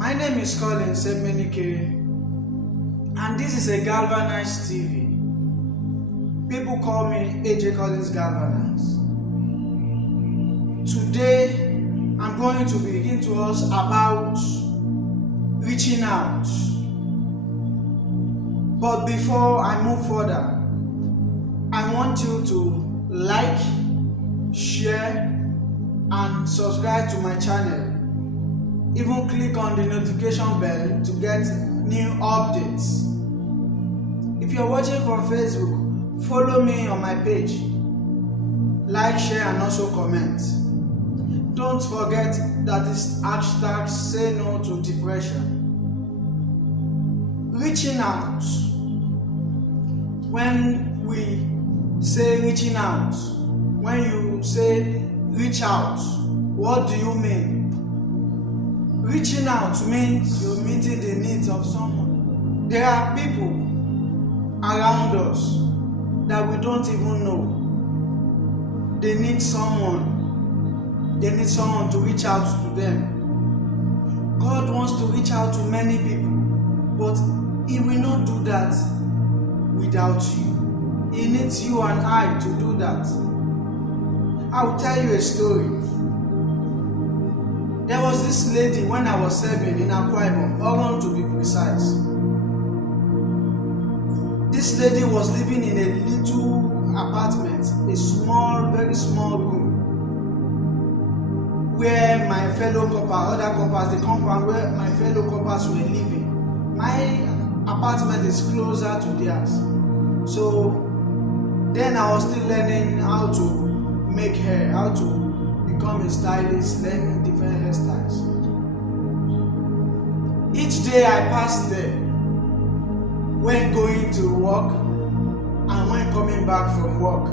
My name is Colin Semenike, and this is a Galvanized TV. People call me AJ Collins Galvanized. Today, I'm going to begin to us about reaching out. But before I move further, I want you to like, share, and subscribe to my channel. Even click on the notification bell to get new updates. If you're watching from Facebook, follow me on my page. Like, share, and also comment. Don't forget that it's hashtag say no to depression. Reaching out. When we say reaching out, when you say reach out, what do you mean? Reaching out means you're meeting the needs of someone. There are people around us that we don't even know. They need someone. They need someone to reach out to them. God wants to reach out to many people, but He will not do that without you. He needs you and I to do that. I'll tell you a story. There was this lady when I was 7 in Akwa Ibom, Oron to be precise. This lady was living in a little apartment, a small, very small room, where my fellow coppers, other coppers, the compound where my fellow coppers were living. My apartment is closer to theirs. So then I was still learning how to make hair, how to become a stylist, learn different hairstyles. Each day I passed there, when going to work and when coming back from work.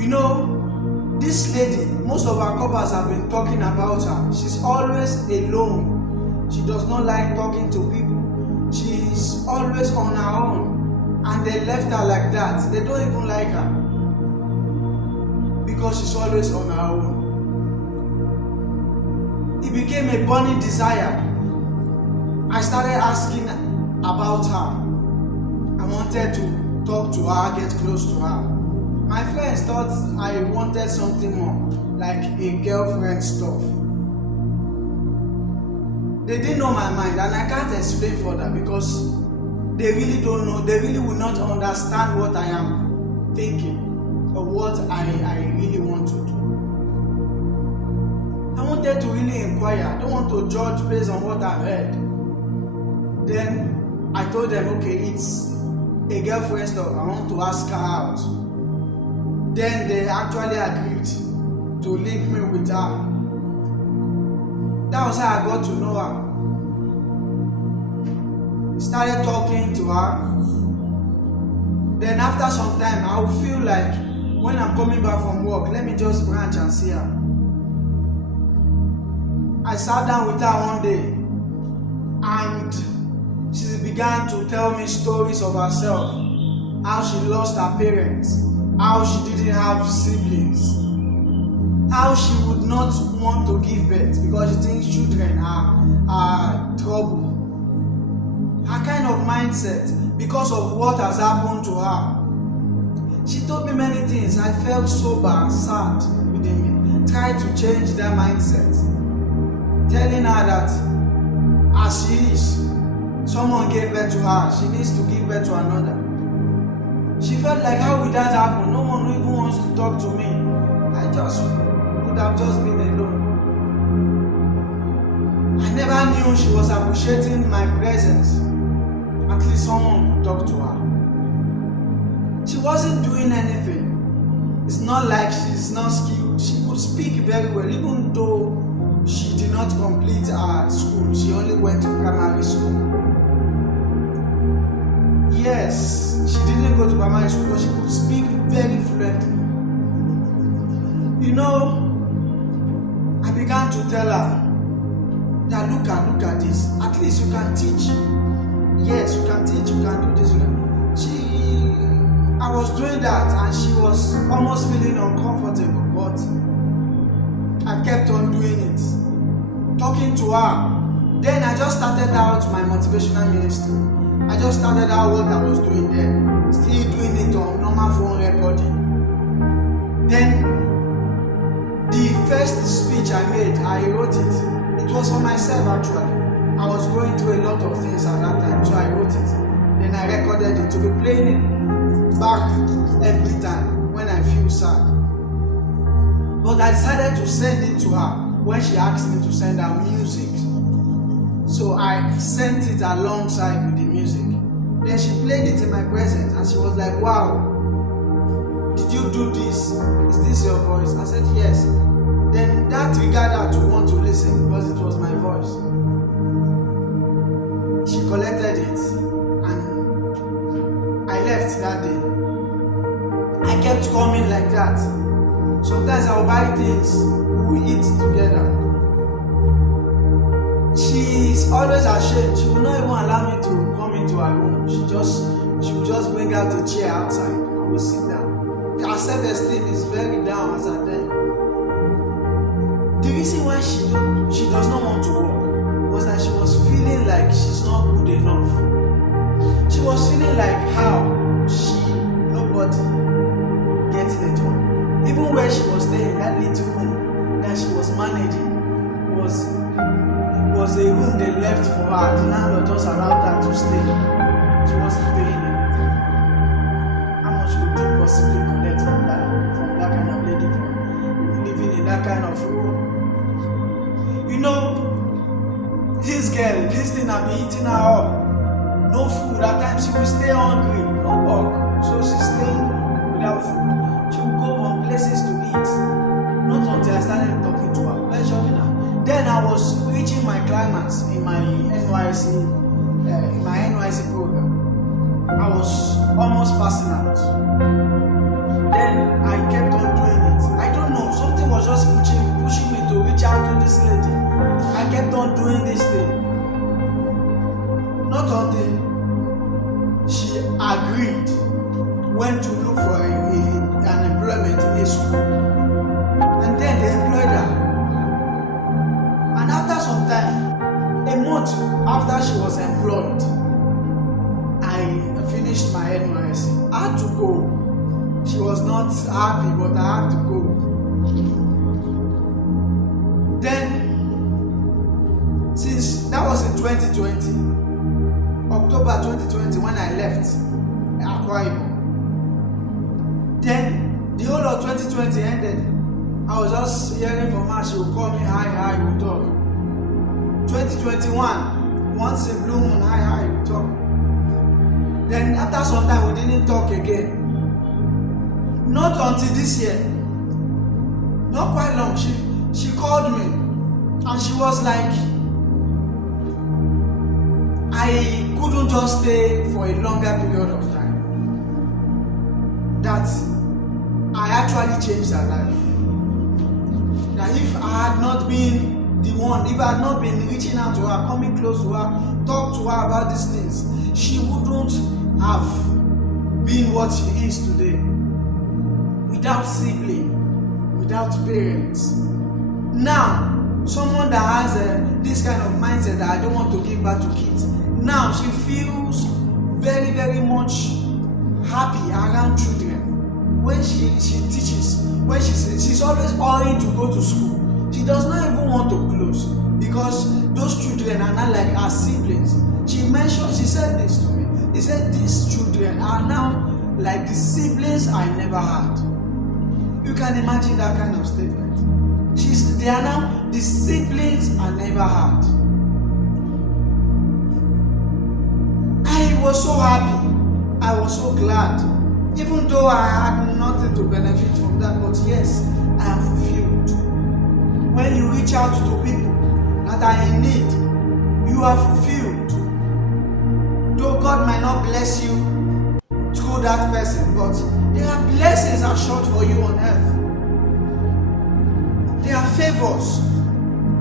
You know, this lady, most of our couples have been talking about her. She's always alone. She does not like talking to people. She's always on her own, and they left her like that. They don't even like her, because she's always on her own. It became a burning desire. I started asking about her. I wanted to talk to her, get close to her. My friends thought I wanted something more, like a girlfriend stuff. They didn't know my mind, and I can't explain further because they really don't know, they really will not understand what I am thinking or what I really want to do. I wanted to really inquire. I don't want to judge based on what I heard. Then I told them, okay, it's a girlfriend stuff. I want to ask her out. Then they actually agreed to link me with her. That was how I got to know her. Started talking to her. Then after some time, I would feel like when I'm coming back from work, let me just branch and see her. I sat down with her one day, and she began to tell me stories of herself, how she lost her parents, how she didn't have siblings, how she would not want to give birth because she thinks children are trouble. Her kind of mindset because of what has happened to her. She told me many things. I felt sober and sad within me. Tried to change that mindset. Telling her that as she is, someone gave birth to her. She needs to give birth to another. She felt like, how would that happen? No one even wants to talk to me. I just would have just been alone. I never knew she was appreciating my presence. At least someone would talk to her. She wasn't doing anything. It's not like she's not skilled. She could speak very well, even though she did not complete her school. She only went to primary school. Yes, she didn't go to primary school, but she could speak very fluently. You know, I began to tell her that look at this. At least you can teach. Yes, you can teach. You can do this. I was doing that, and she was almost feeling uncomfortable, but I kept on doing it. talking to her. Then I just started out my motivational ministry. I just started out what I was doing then, still doing it on normal phone recording. Then the first speech I made, I wrote it. It was for myself actually. I was going through a lot of things at that time, so I wrote it. Then I recorded it to be playing it back every time when I feel sad. But I decided to send it to her when she asked me to send her music. So I sent it alongside with the music. Then she played it in my presence and she was like, wow, did you do this? Is this your voice? I said yes. Then that triggered her to want to listen because it was my voice. She collected it and I left that day. I kept coming like that. Sometimes I'll buy things, we eat together. She's always ashamed. She will not even allow me to come into her room. She will just bring out a chair outside and we sit down. Her self-esteem is very down as at then. The reason why she does not want to work was that she was feeling like she's not good enough. She was feeling like how nobody gets the job. Even where she was staying, that little room that she was managing was a room they left for her. The landlord just allowed her to stay. She wasn't paying anything. How much would you possibly collect from that kind of lady for living in that kind of room? You know, this girl, this thing have been eating her up. No food. At times she will stay hungry, no work. So she's staying without food. She will go from places to eat. Not until I started talking to her, pleasuring her. Then I was reaching my climax in my NYC program. I was almost passing out. Then I kept on doing it. I don't know, something was just pushing me to reach out to this lady. I kept on doing this thing. Not until she agreed when to look for an employment in a school. And then they employed her. And after some time, a month after she was employed, I finished my NYSC. I had to go. She was not happy, but I had to go. Then, since that was in 2020, October 2020, when I left Akwa Ibom. Then the whole of 2020 ended. I was just hearing from her. She would call me, hi, we'll talk. 2021, once in blue moon, hi, we'll talk. Then after some time, we didn't talk again. Not until this year, not quite long, she called me and she was like, I couldn't just stay for a longer period of time. That I actually changed her life. That if I had not been the one, if I had not been reaching out to her, coming close to her, talk to her about these things, she wouldn't have been what she is today. Without sibling, without parents. Now, someone that has this kind of mindset that I don't want to give back to kids, now she feels very, very much happy around children. When she teaches, when she's always hurrying to go to school, she does not even want to close because those children are not like her siblings. She said this to me. She said these children are now like the siblings I never had. You can imagine that kind of statement. They are now the siblings I never had. I was so happy. I was so glad. Even though I had nothing to benefit from that, but yes, I am fulfilled. When you reach out to people that are in need, you are fulfilled. Though God might not bless you through that person, but there are blessings assured for you on earth. There are favors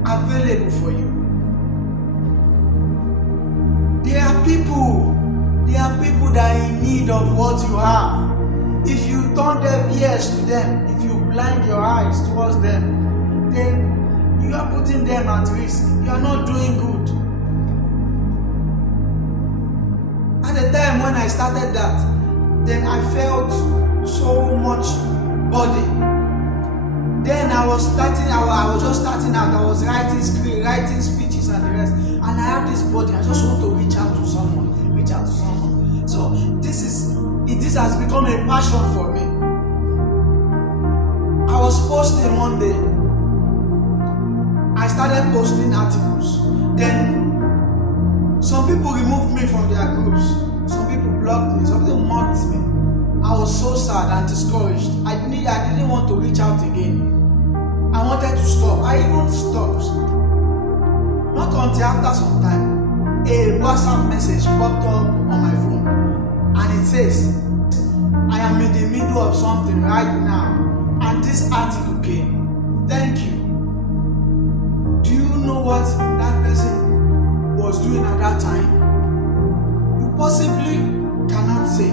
available for you. There are people that are in need of what you have. If you turn deaf ears to them, if you blind your eyes towards them, then You are putting them at risk. You are not doing good. At the time when I started that, then I felt so much body. Then I was just starting out. I was writing speeches and the rest. And I have this body. I just want to reach out to someone. So this has become a passion for me. I was posting one day. I started posting articles. Then some people removed me from their groups. Some people blocked me. Some people mocked me. I was so sad and discouraged. I didn't want to reach out again. I wanted to stop. I even stopped. Not until after some time, a WhatsApp message popped up on my phone. And it says, I am in the middle of something right now. And this article came. Thank you. Do you know what that person was doing at that time? You possibly cannot say.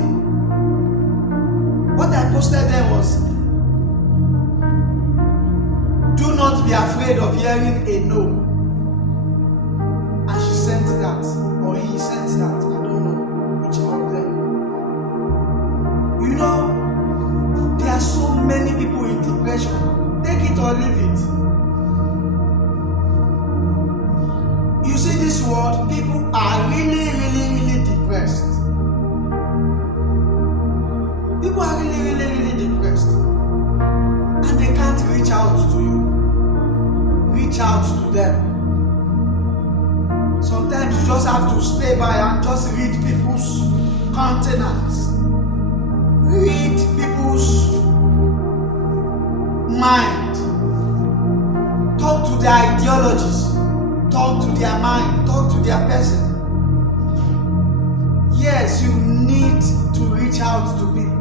What I posted there was, do not be afraid of hearing a no. And she sent that, or he sent that. I don't know which of them. You know, there are so many people in depression. Take it or leave it. You see this world, people are really depressed. People are really depressed. And they can't reach out to you. Reach out to them. Sometimes you just have to stay by and just read people's countenance. Read people's mind. Talk to their ideologies. Talk to their mind. Talk to their person. Yes, you need to reach out to people.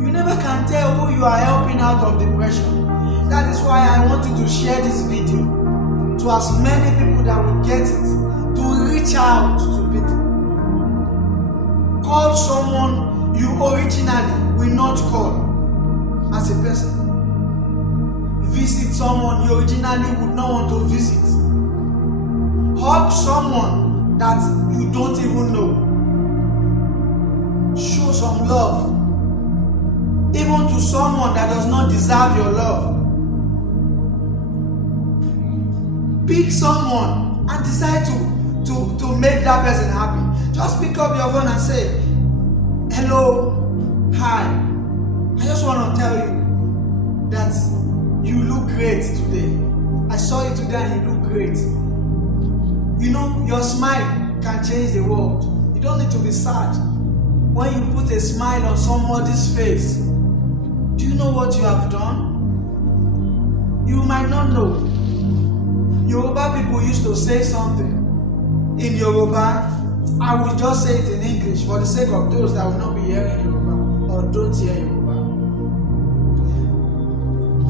You never can tell who you are helping out of depression. That is why I want you to share this video to as many people that will get it. To reach out to people. Call someone you originally will not call as a person. Visit someone you originally would not want to visit. Hug someone that you don't even know. Show some love. Even to someone that does not deserve your love. Pick someone and decide to make that person happy. Just pick up your phone and say, hello, hi. I just want to tell you that you look great today. I saw you today and you look great. You know, your smile can change the world. You don't need to be sad. When you put a smile on somebody's face, do you know what you have done? You might not know. Yoruba people used to say something in Yoruba. I will just say it in English for the sake of those that will not be hearing Yoruba or don't hear Yoruba.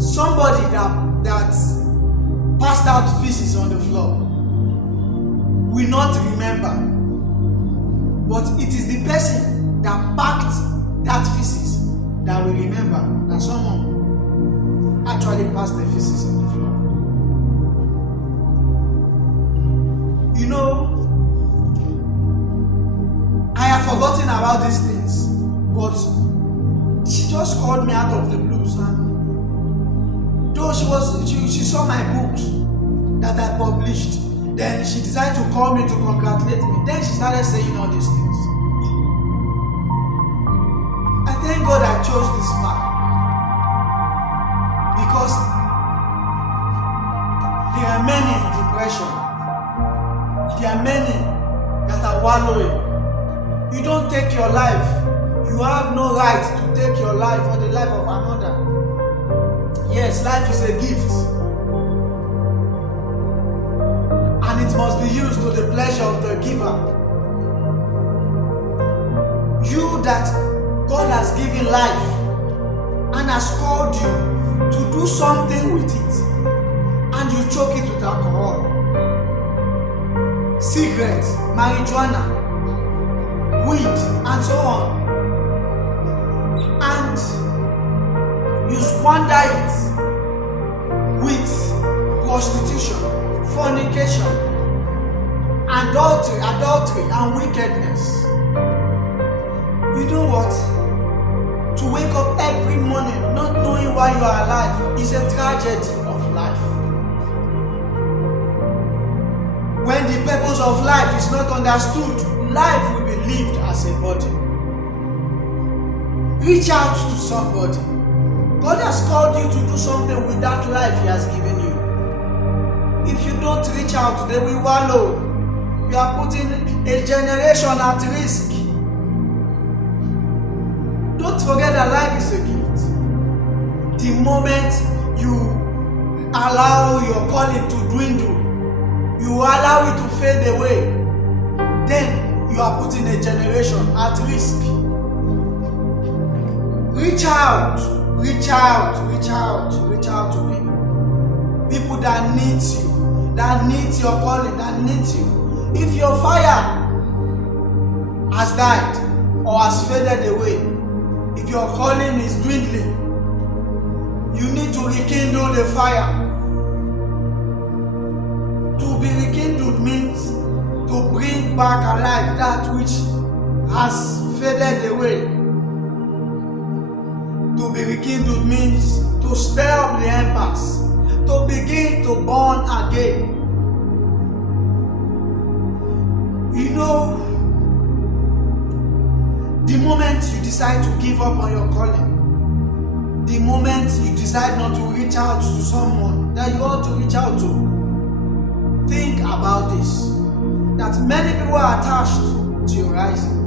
Somebody that passed out feces on the floor will not remember, but it is the person that packed that feces that will remember that someone actually passed the feces on the floor. You know, I have forgotten about these things, but she just called me out of the blues, and though she saw my books that I published, then she decided to call me to congratulate me. Then she started saying all these things. I thank God I chose this man, because there are many in depression. There are many that are wallowing. You don't take your life. You have no right to take your life or the life of another. Yes, life is a gift. And it must be used to the pleasure of the giver. You that God has given life and has called you to do something with it, and you choke it with alcohol, cigarettes, marijuana, weed, and so on, and you squander it with prostitution, fornication, adultery and wickedness. You know what? To wake up every morning not knowing why you are alive is a tragedy of life. When the purpose of life is not understood, life will be lived as a body. Reach out to somebody. God has called you to do something with that life He has given you. If you don't reach out, they will wallow. You are putting a generation at risk. Don't forget that life is a gift. The moment you allow your calling to dwindle, you allow it to fade away, then you are putting a generation at risk. Reach out to people. People that need you, that need your calling, that need you. If your fire has died or has faded away, if your calling is dwindling, you need to rekindle the fire. To be rekindled means to bring back alive that which has faded away. To be rekindled means to stir up the embers, to begin to burn again. You know, the moment you decide to give up on your calling, the moment you decide not to reach out to someone that you ought to reach out to, think about this, that many people are attached to your rising.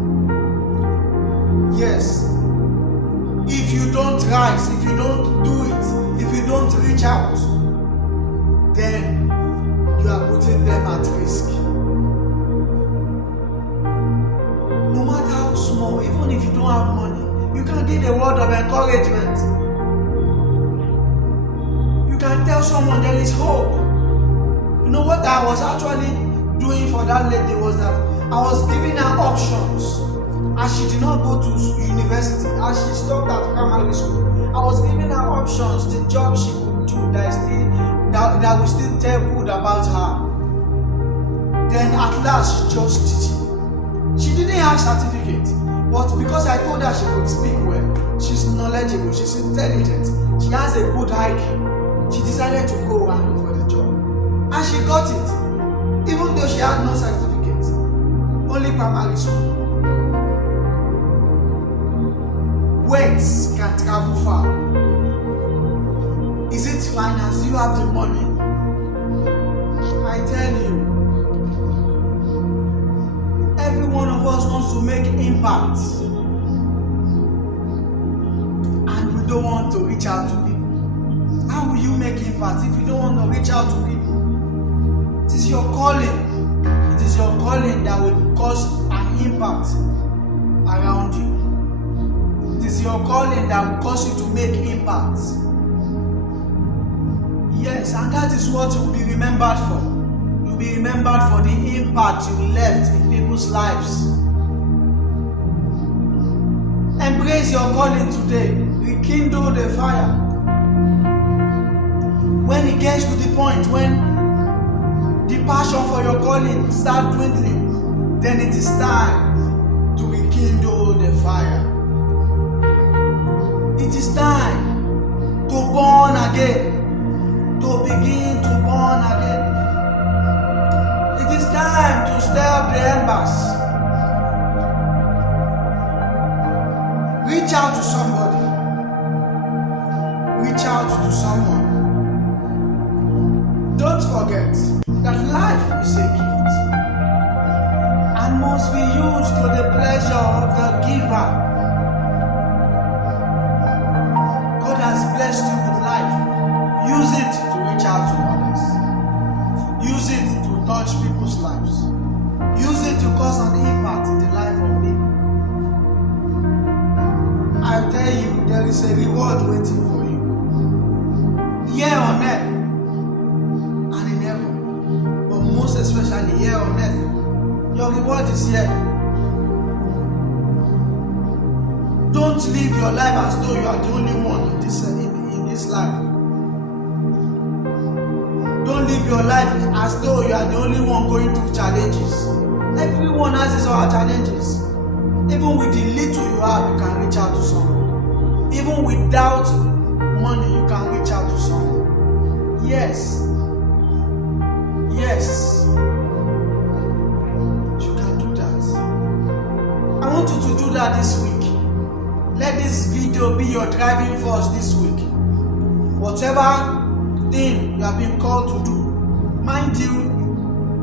Yes, if you don't rise, if you don't do it, if you don't reach out, then you are putting them at risk. No matter how small, even if you don't have money, you can give a word of encouragement. You can tell someone there is hope. You know what I was actually doing for that lady was that I was giving her options. As she did not go to university, as she stopped at primary school, I was giving her options, the job she could do that will still tell good about her. Then at last she chose teaching. She didn't have certificate, but because I told her she could speak well, she's knowledgeable, she's intelligent, she has a good IQ, she decided to go and look for the job. And she got it, even though she had no certificate, only primary school. Words can travel far. Is it finance? Do you have the money? I tell you, every one of us wants to make impact, and we don't want to reach out to people. How will you make impact if you don't want to reach out to people? It is your calling. It is your calling that will cause an impact around you. It is your calling that will cause you to make impact. Yes, and that is what you will be remembered for. You will be remembered for the impact you left in people's lives. Embrace your calling today. Rekindle the fire. When it gets to the point when the passion for your calling starts dwindling, then it is time to rekindle the fire. It is time to burn again, to begin to burn again. It is time to stir up the embers. Reach out to somebody. Reach out to someone. Don't forget that life is a gift and must be used for the pleasure of the giver. God has blessed you with life. Use it to reach out to others. Use it to touch people's lives. Use it to cause an impact in the life of people. I tell you, there is a reward waiting for you. Here on earth and in heaven. But most especially here on earth. Your reward is here. Don't live your life as though you are the only one in this life. Don't Don't live your life as though you are the only one going through challenges. Everyone has his own challenges. Even with the little you have, you can reach out to someone. Even without money, you can reach out to someone. Yes. Yes. You can do that. I want you to do that this week. Let this video be your driving force this week. Whatever thing you have been called to do. Mind you,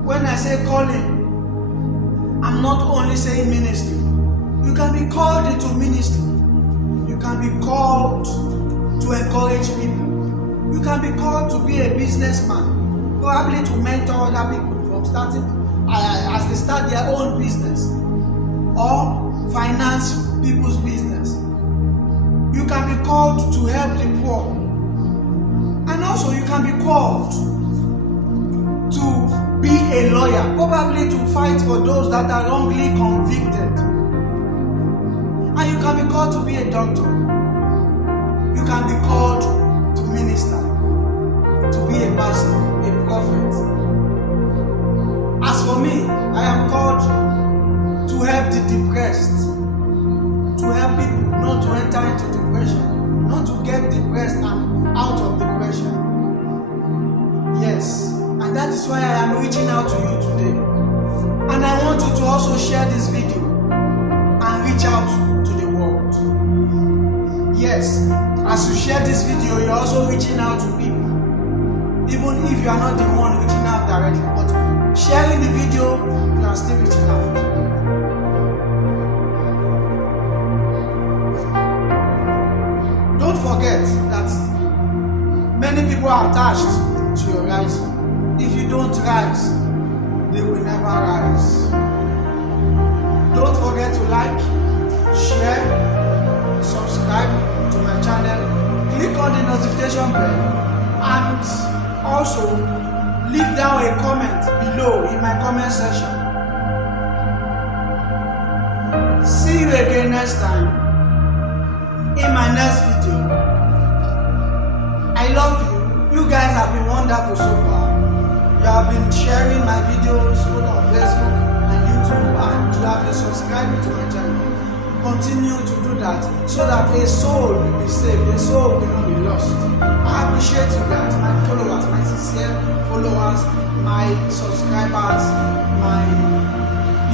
when I say calling, I'm not only saying ministry. You can be called into ministry. You can be called to encourage people. You can be called to be a businessman, probably to mentor other people from starting as they start their own business or finance people's business. You can be called to help the poor. And also you can be called to be a lawyer, probably to fight for those that are wrongly convicted. And you can be called to be a doctor. You can be called to minister, to be a pastor, a prophet. As for me, I am called to help the depressed, to help people not to enter into depression, not to get depressed and out of depression. Yes, and that is why I am reaching out to you today. And I want you to also share this video and reach out to the world. Yes, as you share this video, you're also reaching out to people. Even if you are not the one reaching out directly, but sharing the video, you are still reaching out. Don't forget that many people are attached to your rising. If you don't rise, they will never rise. Don't forget to like, share, subscribe to my channel, click on the notification bell, and also leave down a comment below in my comment section. See you again next time in my next video. I love you. You guys have been wonderful so far. You have been sharing my videos both on Facebook and YouTube, and you have been subscribing to my channel. Continue to do that so that a soul will be saved, a soul will not be lost. I appreciate you guys, my followers, my sincere followers, my subscribers,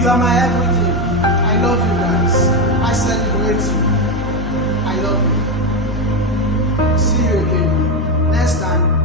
you are my everything. I love you guys. I celebrate you. I love you. See you again next time.